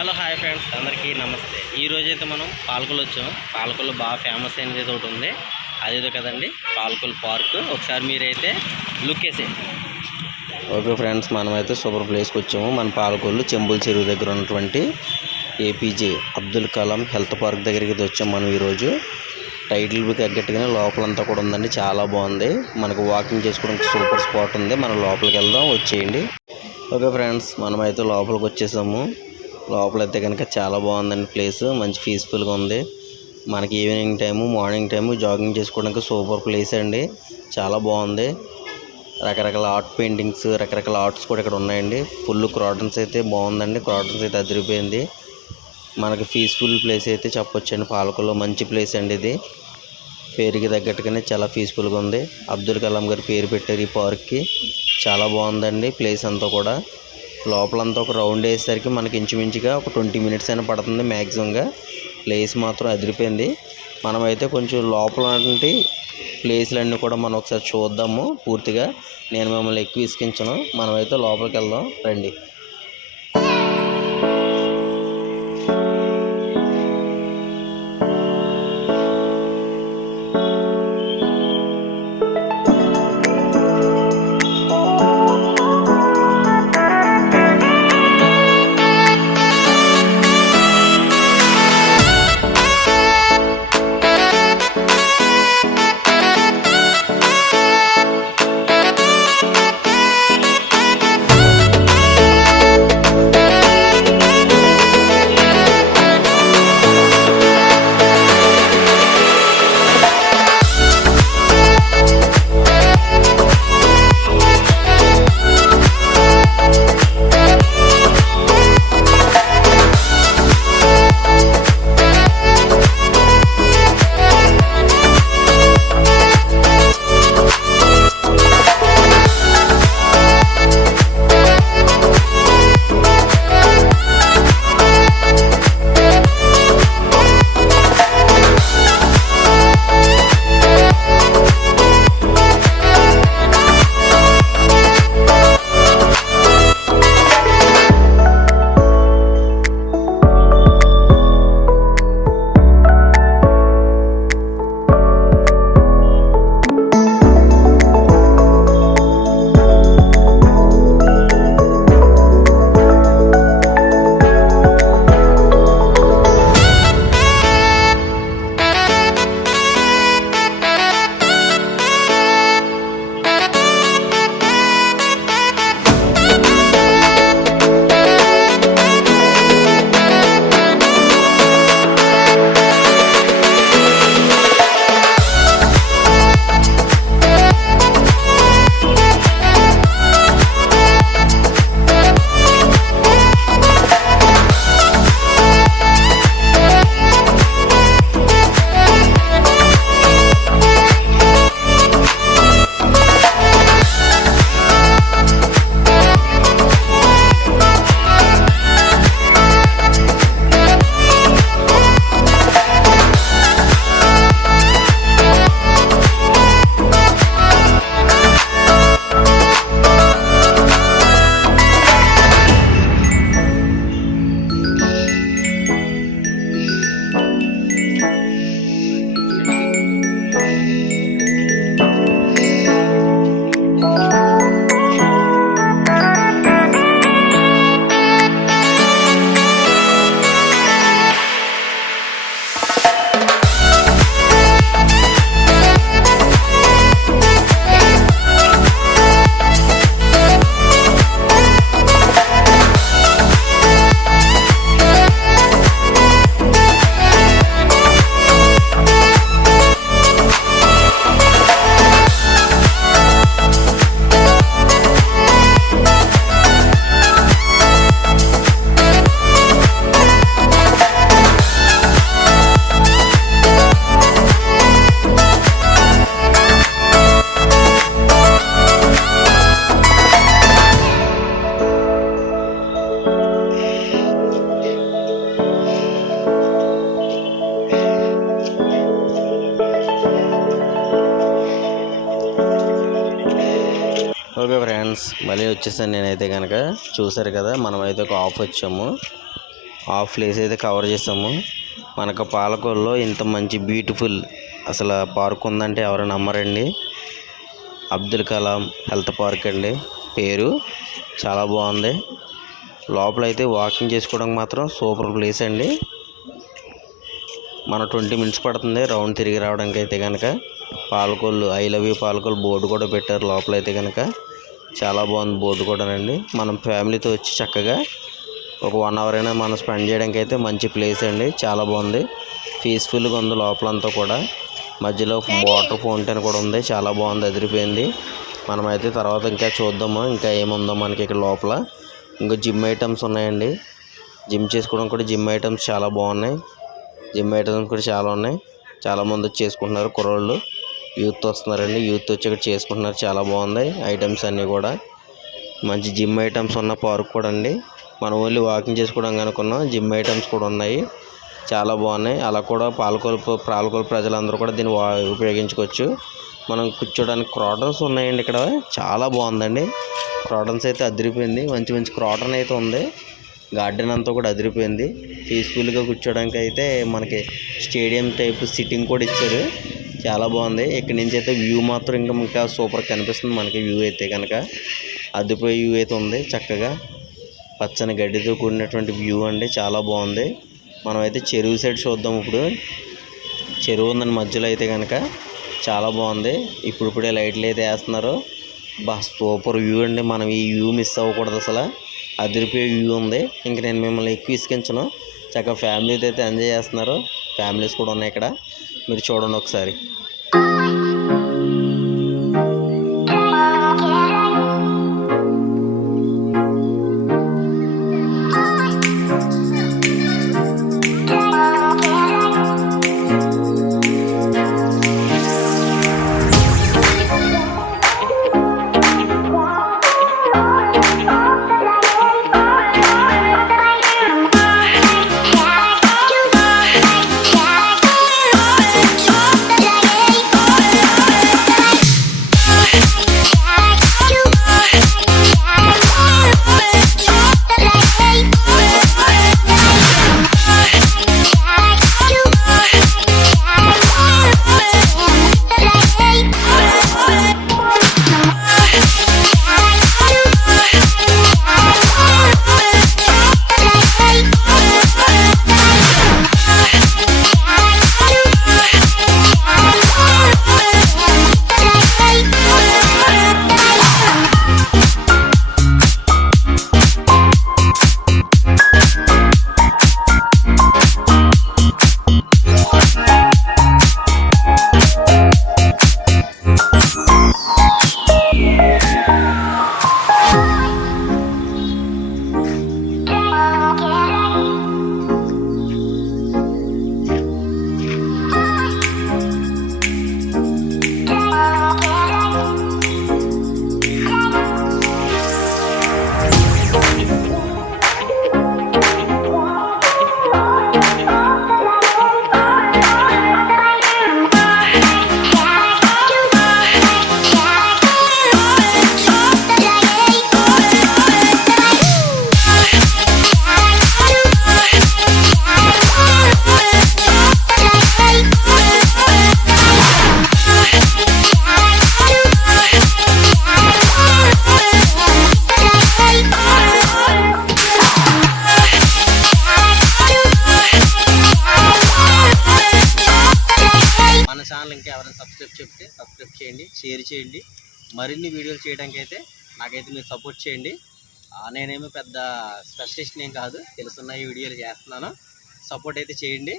Hello hi friends, అందరికీ నమస్తే. ఈరోజైతే మనం పాలకొల్లు వచ్చాము. పాలకొల్లు బాగా ఫేమస్ అయినది ఒకటి ఉంది, అదేదో కదండి పాలకొల్లు పార్క్. ఒకసారి మీరైతే లుక్ వేసేయండి. ఓకే ఫ్రెండ్స్, మనమైతే సూపర్ ప్లేస్కి వచ్చాము. మన పాలకొల్లు చెంబుల చెరువు దగ్గర ఉన్నటువంటి APJ Abdul Kalam health park దగ్గరికి వచ్చాము మనం ఈరోజు. టైటిల్ తగ్గట్టుగానే లోపలంతా కూడా ఉందండి, చాలా బాగుంది. మనకు వాకింగ్ చేసుకోవడానికి సూపర్ స్పాట్ ఉంది. మనం లోపలికి వెళ్దాం, వచ్చేయండి. ఓకే ఫ్రెండ్స్, మనమైతే లోపలికి వచ్చేసాము. లోపలైతే కనుక చాలా బాగుందండి ప్లేస్, మంచి పీస్ఫుల్గా ఉంది. మనకి evening time, morning time jogging చేసుకోవడానికి సూపర్ ప్లేస్ అండి, చాలా బాగుంది. రకరకాల ఆర్ట్ పెయింటింగ్స్, రకరకాల ఆర్ట్స్ కూడా ఇక్కడ ఉన్నాయండి. ఫుల్ క్రాటన్స్ అయితే బాగుందండి, క్రాటన్స్ అయితే అదిరిపోయింది. మనకి పీస్ఫుల్ ప్లేస్ అయితే చెప్పొచ్చండి. పాలకొల్లు మంచి ప్లేస్ అండి ఇది, పేరుకి తగ్గట్టుగానే చాలా పీస్ఫుల్గా ఉంది. అబ్దుల్ కలాం గారు పేరు పెట్టారు ఈ పార్క్కి, చాలా బాగుందండి ప్లేస్ అంతా కూడా. లోపలంతా ఒక రౌండ్ వేసేసరికి మనకి ఇంచుమించుగా ఒక 20 మినిట్స్ అయినా పడుతుంది మ్యాక్సిమంగా. ప్లేస్ మాత్రం అదిరిపోయింది. మనమైతే కొంచెం లోపల ప్లేస్లన్నీ కూడా మనం ఒకసారి చూద్దాము పూర్తిగా. నేను మిమ్మల్ని ఎక్కువ ఇసుకించను, మనమైతే లోపలికి వెళ్దాం రండి. ఓకే ఫ్రెండ్స్, మళ్ళీ వచ్చేసాను నేనైతే కనుక. చూసారు కదా, మనమైతే ఒక ఆఫ్ వచ్చాము. హాఫ్ ప్లేస్ అయితే కవర్ చేసాము. మనకు పాలకొల్లో ఇంత మంచి బ్యూటిఫుల్ అసలు పార్క్ ఉందంటే ఎవరు నమ్మరండి. అబ్దుల్ కలాం హెల్త్ పార్క్ అండి పేరు. చాలా బాగుంది. లోపల అయితే వాకింగ్ చేసుకోవడానికి మాత్రం సూపర్ ప్లేస్ అండి. మన 20 మినిట్స్ పడుతుంది రౌండ్ తిరిగి రావడానికి అయితే కనుక. Palakollu I love you Palakollu board కూడా పెట్టారు లోపల అయితే కనుక. చాలా బాగుంది బోర్డు కూడానండి. మనం ఫ్యామిలీతో వచ్చి చక్కగా ఒక 1 అవర్ అయినా మనం స్పెండ్ చేయడానికి అయితే మంచి ప్లేస్ అండి. చాలా బాగుంది. పీస్ఫుల్గా ఉంది లోపలంతా కూడా. మధ్యలో వాటర్ ఫౌంటైన్ కూడా ఉంది. చాలా బాగుంది, అదిరిపోయింది. మనమైతే తర్వాత ఇంకా చూద్దాము ఇంకా ఏముందో మనకి ఇక్కడ లోపల. ఇంకా జిమ్ ఐటమ్స్ ఉన్నాయండి. జిమ్ చేసుకోవడం కూడా జిమ్ ఐటమ్స్ చాలా బాగున్నాయి. జిమ్ ఐటమ్స్ కూడా చాలా ఉన్నాయి. చాలామంది వచ్చి చేసుకుంటున్నారు. కుర్రోళ్ళు యూత్ వస్తున్నారండి. యూత్ వచ్చి ఇక్కడ చేసుకుంటున్నారు. చాలా బాగుంది ఐటమ్స్ అన్నీ కూడా. మంచి జిమ్ ఐటమ్స్ ఉన్న పార్క్ కూడా అండి. మనం ఓన్లీ వాకింగ్ చేసుకోవడం అనుకున్నాం, జిమ్ ఐటమ్స్ కూడా ఉన్నాయి. చాలా బాగున్నాయి. అలా కూడా పాలకొల్లు ప్రజలందరూ కూడా దీన్ని ఉపయోగించుకోవచ్చు. మనం కూర్చోడానికి క్రాటన్స్ ఉన్నాయండి ఇక్కడ. చాలా బాగుందండి. క్రాటన్స్ అయితే అదిరిపోయింది. మంచి మంచి క్రాటన్ అయితే ఉంది. గార్డెన్ అంతా కూడా అదిరిపోయింది. పీస్ఫుల్గా కూర్చోడానికి అయితే మనకి స్టేడియం టైప్ సిట్టింగ్ కూడా ఇచ్చారు. చాలా బాగుంది. ఇక్కడి నుంచి అయితే వ్యూ మాత్రం ఇంకా సూపర్ కనిపిస్తుంది మనకి. వ్యూ అయితే కనుక అదిరిపోయే వ్యూ అయితే ఉంది. చక్కగా పచ్చని గడ్డితో కూడినటువంటి వ్యూ అండి. చాలా బాగుంది. మనమైతే చెరువు సైడ్ చూద్దాం. ఇప్పుడు చెరువు ఉందని మధ్యలో అయితే కనుక చాలా బాగుంది. ఇప్పుడిప్పుడే లైట్లు అయితే వేస్తున్నారు. సూపర్ వ్యూ అండి. మనం ఈ వ్యూ మిస్ అవ్వకూడదు. అసలు అదిరిపోయే వ్యూ ఉంది. ఇంక నేను మిమ్మల్ని ఎక్కువ ఇసుకించను. చక్కగా ఫ్యామిలీతో అయితే ఎంజాయ్ చేస్తున్నారు. ఫ్యామిలీస్ కూడా ఉన్నాయి ఇక్కడ. మీరు చూడండి ఒకసారి. ఇంకా ఎవరైనా సబ్స్క్రైబ్ చేయండి, షేర్ చేయండి. మరిన్ని వీడియోలు చేయడానికి అయితే నాకైతే మీరు సపోర్ట్ చేయండి. నేనేమో పెద్ద స్పెషలిస్ట్ ఏం కాదు, తెలుసున్న ఈ వీడియోలు చేస్తున్నాను. సపోర్ట్ అయితే చేయండి.